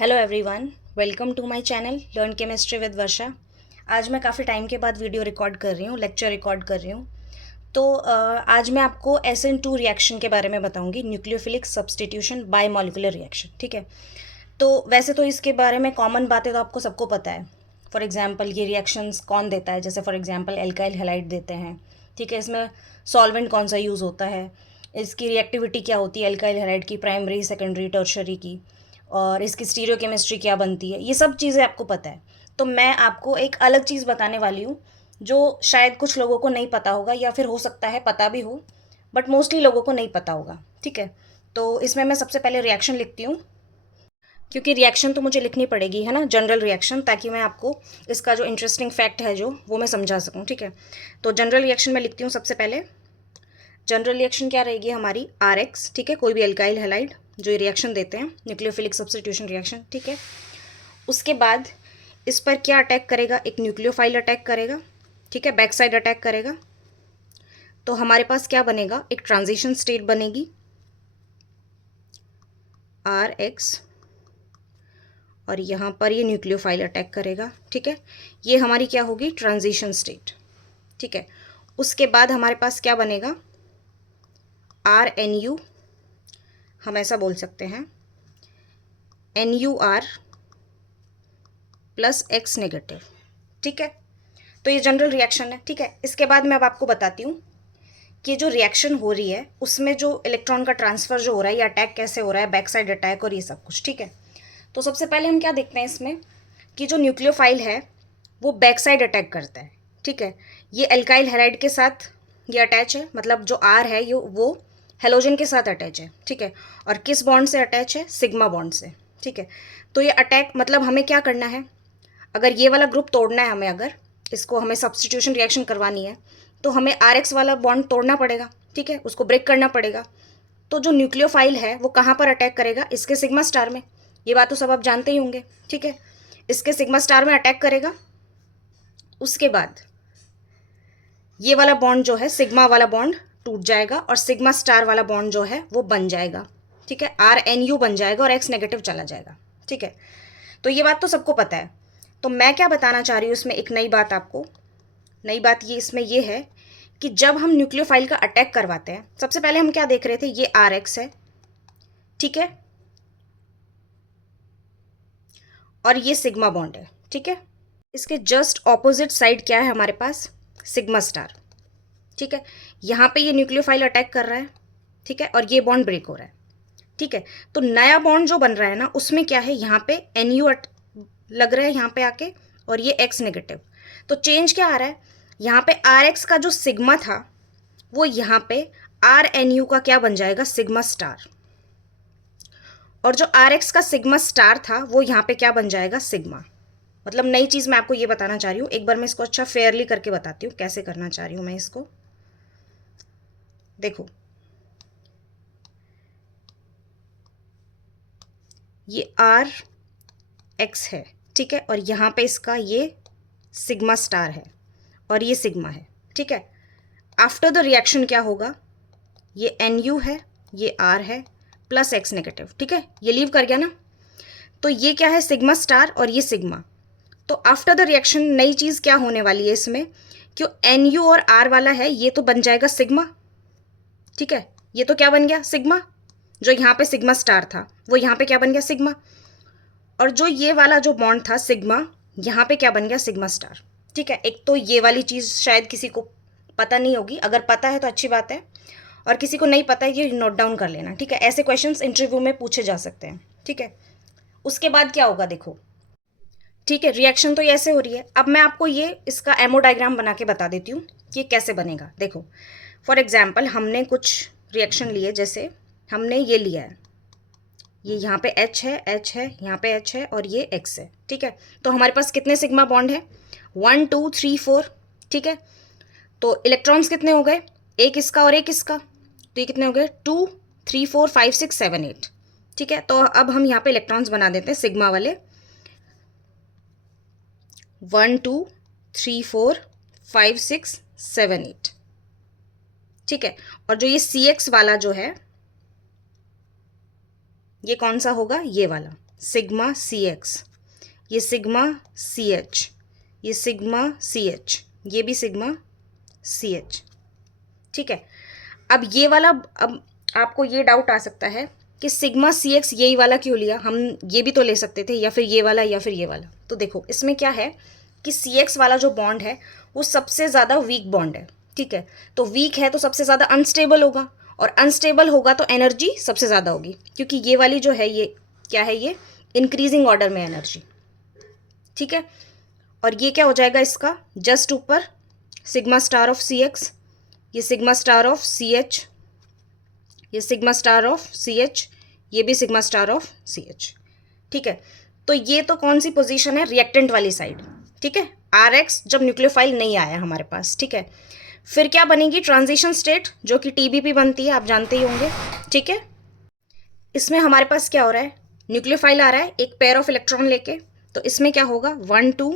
Hello everyone, welcome to my channel learn chemistry with Varsha. आज मैं काफ़ी टाइम के बाद वीडियो रिकॉर्ड कर रही हूँ, लेक्चर रिकॉर्ड कर रही हूँ। तो आज मैं आपको SN2 रिएक्शन के बारे में बताऊँगी, nucleophilic substitution bye molecular reaction. ठीक है, तो वैसे तो इसके बारे में कॉमन बातें तो आपको सबको पता है। फॉर एग्जाम्पल ये रिएक्शंस कौन देता है, जैसे फॉर एग्जाम्पल एल्काइल हैलाइड देते हैं। ठीक है, इसमें सॉल्वेंट कौन सा यूज़ होता है, इसकी रिएक्टिविटी क्या होती है एल्काइल हैलाइड की, प्राइमरी सेकेंडरी टर्शरी की, और इसकी स्टीरियोकेमिस्ट्री क्या बनती है, ये सब चीज़ें आपको पता है। तो मैं आपको एक अलग चीज़ बताने वाली हूँ जो शायद कुछ लोगों को नहीं पता होगा, या फिर हो सकता है पता भी हो, बट मोस्टली लोगों को नहीं पता होगा। ठीक है, तो इसमें मैं सबसे पहले रिएक्शन लिखती हूँ, क्योंकि रिएक्शन तो मुझे लिखनी पड़ेगी, है ना, जनरल रिएक्शन, ताकि मैं आपको इसका जो इंटरेस्टिंग फैक्ट है जो वो मैं समझा सकूँ। ठीक है, तो जनरल रिएक्शन में लिखती हूँ सबसे पहले। जनरल रिएक्शन क्या रहेगी हमारी, RX। ठीक है, कोई भी एल्काइल हैलाइड जो ये रिएक्शन देते हैं, न्यूक्लियोफिलिक सब्स्टिट्यूशन रिएक्शन। ठीक है, उसके बाद इस पर क्या अटैक करेगा, एक न्यूक्लियोफाइल अटैक करेगा। ठीक है, बैक साइड अटैक करेगा, तो हमारे पास क्या बनेगा, एक ट्रांजिशन स्टेट बनेगी RX, और यहाँ पर ये न्यूक्लियोफाइल अटैक करेगा। ठीक है, ये हमारी क्या होगी, ट्रांजिशन स्टेट। ठीक है, उसके बाद हमारे पास क्या बनेगा, RNU, हम ऐसा बोल सकते हैं NUR प्लस X नेगेटिव। ठीक है, तो ये जनरल रिएक्शन है। ठीक है, इसके बाद मैं अब आपको बताती हूँ कि जो रिएक्शन हो रही है उसमें जो इलेक्ट्रॉन का ट्रांसफर जो हो रहा है, या अटैक कैसे हो रहा है, बैक साइड अटैक और ये सब कुछ। ठीक है, तो सबसे पहले हम क्या देखते हैं इसमें कि जो न्यूक्लियोफाइल है वो बैक साइड अटैक करता है। ठीक है, ये एल्काइल हैलाइड के साथ ये अटैच है, मतलब जो R है ये वो हेलोजन के साथ अटैच है। ठीक है, और किस बॉन्ड से अटैच है, सिग्मा बॉन्ड से। ठीक है, तो ये अटैक मतलब हमें क्या करना है, अगर ये वाला ग्रुप तोड़ना है हमें, अगर इसको हमें सब्स्टिट्यूशन रिएक्शन करवानी है, तो हमें RX वाला बॉन्ड तोड़ना पड़ेगा। ठीक है, उसको ब्रेक करना पड़ेगा। तो जो न्यूक्लियोफाइल है वो कहाँ पर अटैक करेगा, इसके सिग्मा स्टार में। ये बात तो सब आप जानते ही होंगे। ठीक है, इसके सिग्मा स्टार में अटैक करेगा। उसके बाद ये वाला बॉन्ड जो है, सिग्मा वाला बॉन्ड टूट जाएगा, और सिग्मा स्टार वाला बॉन्ड जो है वो बन जाएगा। ठीक है, RNU बन जाएगा और X नेगेटिव चला जाएगा। ठीक है, तो ये बात तो सबको पता है। तो मैं क्या बताना चाह रही हूँ इसमें, एक नई बात आपको। नई बात ये इसमें ये है कि जब हम न्यूक्लियोफाइल का अटैक करवाते हैं, सबसे पहले हम क्या देख रहे थे, ये RX है। ठीक है, और ये सिग्मा बॉन्ड है। ठीक है, इसके जस्ट ऑपोजिट साइड क्या है हमारे पास, सिग्मा स्टार। ठीक है, यहाँ पे ये न्यूक्लियोफाइल अटैक कर रहा है। ठीक है, और ये बॉन्ड ब्रेक हो रहा है। ठीक है, तो नया बॉन्ड जो बन रहा है ना, उसमें क्या है, यहाँ पे NU लग रहा है यहाँ पे आके, और ये X नेगेटिव। तो चेंज क्या आ रहा है, यहाँ पे RX का जो सिग्मा था वो यहाँ पे RNU का क्या बन जाएगा, सिग्मा स्टार। और जो RX का सिग्मा स्टार था वो यहाँ पे क्या बन जाएगा, सिग्मा। मतलब नई चीज़ मैं आपको ये बताना चाह रही हूँ। एक बार मैं इसको अच्छा फेयरली करके बताती हूँ कैसे करना चाह रही हूँ मैं इसको। देखो, ये RX है। ठीक है, और यहाँ पे इसका ये सिग्मा स्टार है, और ये सिग्मा है। ठीक है, आफ्टर द रिएक्शन क्या होगा, ये NU है, ये R है, प्लस X नेगेटिव। ठीक है, ये लीव कर गया ना, तो ये क्या है, सिग्मा स्टार और ये सिग्मा। तो आफ्टर द रिएक्शन नई चीज़ क्या होने वाली है इसमें, क्यों NU और R वाला है ये तो बन जाएगा सिग्मा। ठीक है, ये तो क्या बन गया, सिग्मा। जो यहाँ पे सिग्मा स्टार था वो यहाँ पे क्या बन गया, सिग्मा। और जो ये वाला जो बॉन्ड था सिग्मा, यहाँ पे क्या बन गया, सिग्मा स्टार। ठीक है, एक तो ये वाली चीज़ शायद किसी को पता नहीं होगी, अगर पता है तो अच्छी बात है, और किसी को नहीं पता है ये नोट डाउन कर लेना। ठीक है, ऐसे क्वेश्चंस इंटरव्यू में पूछे जा सकते हैं। ठीक है, उसके बाद क्या होगा, देखो। ठीक है, रिएक्शन तो ये ऐसे हो रही है। अब मैं आपको ये इसका एमओ डायग्राम बना के बता देती हूँ कि कैसे बनेगा। देखो, फॉर एग्जाम्पल हमने कुछ रिएक्शन लिए, जैसे हमने ये लिया है, ये यहाँ पे H है, यहाँ पे H है, और ये X है। ठीक है, तो हमारे पास कितने सिग्मा बॉन्ड है, 1 2 3 4। ठीक है, तो इलेक्ट्रॉन्स कितने हो गए, एक इसका और एक इसका, तो ये कितने हो गए, 2 3 4 5 6 7 8। ठीक है, तो अब हम यहाँ पे इलेक्ट्रॉन्स बना देते हैं सिग्मा वाले, 1 2 3 4 5 6 7 8। ठीक है, और जो ये CX वाला जो है, ये कौन सा होगा, ये वाला। सिग्मा सी एक्स, ये सिग्मा सी एच, ये सिग्मा सी एच, ये भी सिग्मा सी एच। ठीक है, अब ये वाला, अब आपको ये डाउट आ सकता है कि सिग्मा सी एक्स यही वाला क्यों लिया, हम ये भी तो ले सकते थे, या फिर ये वाला या फिर ये वाला। तो देखो इसमें क्या है कि सी एक्स वाला जो बॉन्ड है वो सबसे ज़्यादा वीक बॉन्ड है। ठीक है, तो वीक है तो सबसे ज़्यादा अनस्टेबल होगा, और अनस्टेबल होगा तो एनर्जी सबसे ज़्यादा होगी, क्योंकि ये वाली जो है ये क्या है, ये इंक्रीजिंग ऑर्डर में एनर्जी। ठीक है, और ये क्या हो जाएगा इसका जस्ट ऊपर sigma star of C X, ये sigma star of C H, ये sigma star of C H, ये भी sigma star of C H. ठीक है, तो ये तो कौन सी पोजीशन है, रिएक्टेंट वाली साइड। ठीक है, आर एक्स जब न्यूक्लियोफाइल नहीं आया हमारे पास। ठीक है, फिर क्या बनेगी, ट्रांजिशन स्टेट, जो कि टीबीपी बनती है, आप जानते ही होंगे। ठीक है, इसमें हमारे पास क्या हो रहा है, न्यूक्लियोफाइल आ रहा है एक पेयर ऑफ इलेक्ट्रॉन लेके, तो इसमें क्या होगा 1 2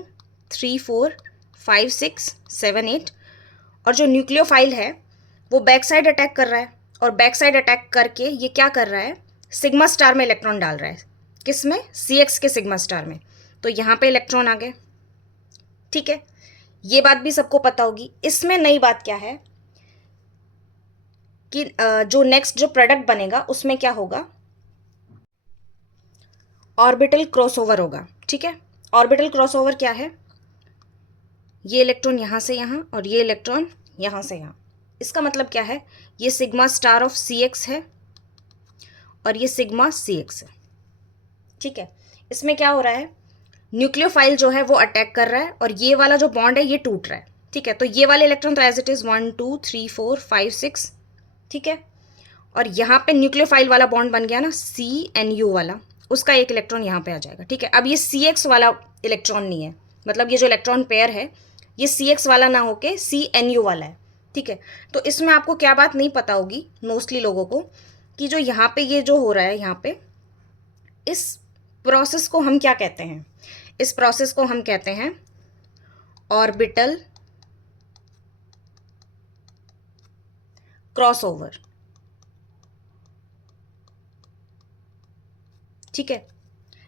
3 4 5 6 7 8, और जो न्यूक्लियोफाइल है वो बैक साइड अटैक कर रहा है, और बैक साइड अटैक करके ये क्या कर रहा है, सिग्मा स्टार में इलेक्ट्रॉन डाल रहा है, किस में, सी एक्स के सिग्मा स्टार में। तो यहाँ पे इलेक्ट्रॉन आ गए। ठीक है, ये बात भी सबको पता होगी। इसमें नई बात क्या है कि जो नेक्स्ट जो प्रोडक्ट बनेगा उसमें क्या होगा, ऑर्बिटल क्रॉसओवर होगा। ठीक है, ऑर्बिटल क्रॉसओवर क्या है, ये इलेक्ट्रॉन यहाँ से यहाँ और ये इलेक्ट्रॉन यहाँ से यहाँ। इसका मतलब क्या है, ये sigma star of C X है और ये सिग्मा सी एक्स है। ठीक है, इसमें क्या हो रहा है, न्यूक्लियोफाइल जो है वो अटैक कर रहा है और ये वाला जो बॉन्ड है ये टूट रहा है। ठीक है, तो ये वाले इलेक्ट्रॉन तो एज इट इज़ 1 2 3 4 5 6। ठीक है, और यहाँ पे न्यूक्लियोफाइल वाला बॉन्ड बन गया ना, सी एन यू वाला, उसका एक इलेक्ट्रॉन यहाँ पे आ जाएगा। ठीक है, अब ये सी एक्स वाला इलेक्ट्रॉन नहीं है, मतलब ये जो इलेक्ट्रॉन पेयर है ये सी एक्स वाला ना होके सी एन यू वाला है। ठीक है, तो इसमें आपको क्या बात नहीं पता होगी मोस्टली लोगों को, कि जो यहाँ पे ये जो हो रहा है यहाँ पे, इस प्रोसेस को हम क्या कहते हैं, इस प्रोसेस को हम कहते हैं ऑर्बिटल क्रॉसओवर। ठीक है,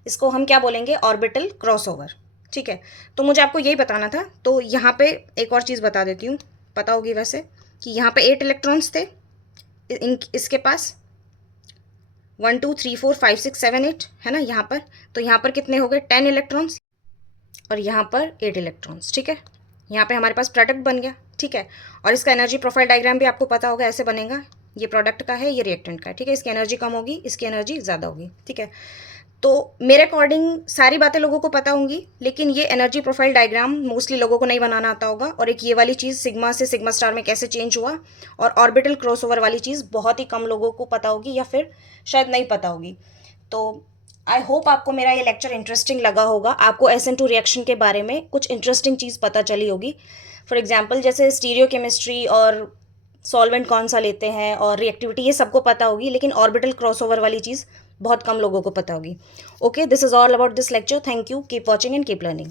इसको हम क्या बोलेंगे, ऑर्बिटल क्रॉसओवर। ठीक है, तो मुझे आपको यही बताना था। तो यहाँ पे एक और चीज़ बता देती हूँ, पता होगी वैसे, कि यहाँ पे 8 इलेक्ट्रॉन्स थे इसके पास, 1 2 3 4 5 6 7 8 है ना यहाँ पर। तो यहाँ पर कितने हो गए, 10 इलेक्ट्रॉन्स, और यहाँ पर 8 इलेक्ट्रॉन्स। ठीक है, यहाँ पे हमारे पास प्रोडक्ट बन गया। ठीक है, और इसका एनर्जी प्रोफाइल डायग्राम भी आपको पता होगा, ऐसे बनेगा, ये प्रोडक्ट का है, ये रिएक्टेंट का है। ठीक है, इसकी एनर्जी कम होगी, इसकी एनर्जी ज़्यादा होगी। ठीक है, तो मेरे अकॉर्डिंग सारी बातें लोगों को पता होंगी, लेकिन ये एनर्जी प्रोफाइल डायग्राम मोस्टली लोगों को नहीं बनाना आता होगा, और एक ये वाली चीज़ सिग्मा से सिग्मा स्टार में कैसे चेंज हुआ, और ऑर्बिटल क्रॉसओवर वाली चीज़ बहुत ही कम लोगों को पता होगी, या फिर शायद नहीं पता होगी। तो आई होप आपको मेरा ये लेक्चर इंटरेस्टिंग लगा होगा, आपको SN2 रिएक्शन के बारे में कुछ इंटरेस्टिंग चीज़ पता चली होगी। फॉर एग्जाम्पल जैसे स्टीरियो केमिस्ट्री और सॉल्वेंट कौन सा लेते हैं और रिएक्टिविटी, ये सबको पता होगी, लेकिन ऑर्बिटल क्रॉसओवर वाली चीज़ बहुत कम लोगों को पता होगी। Okay, this is all about this lecture. Thank you, keep watching and keep learning.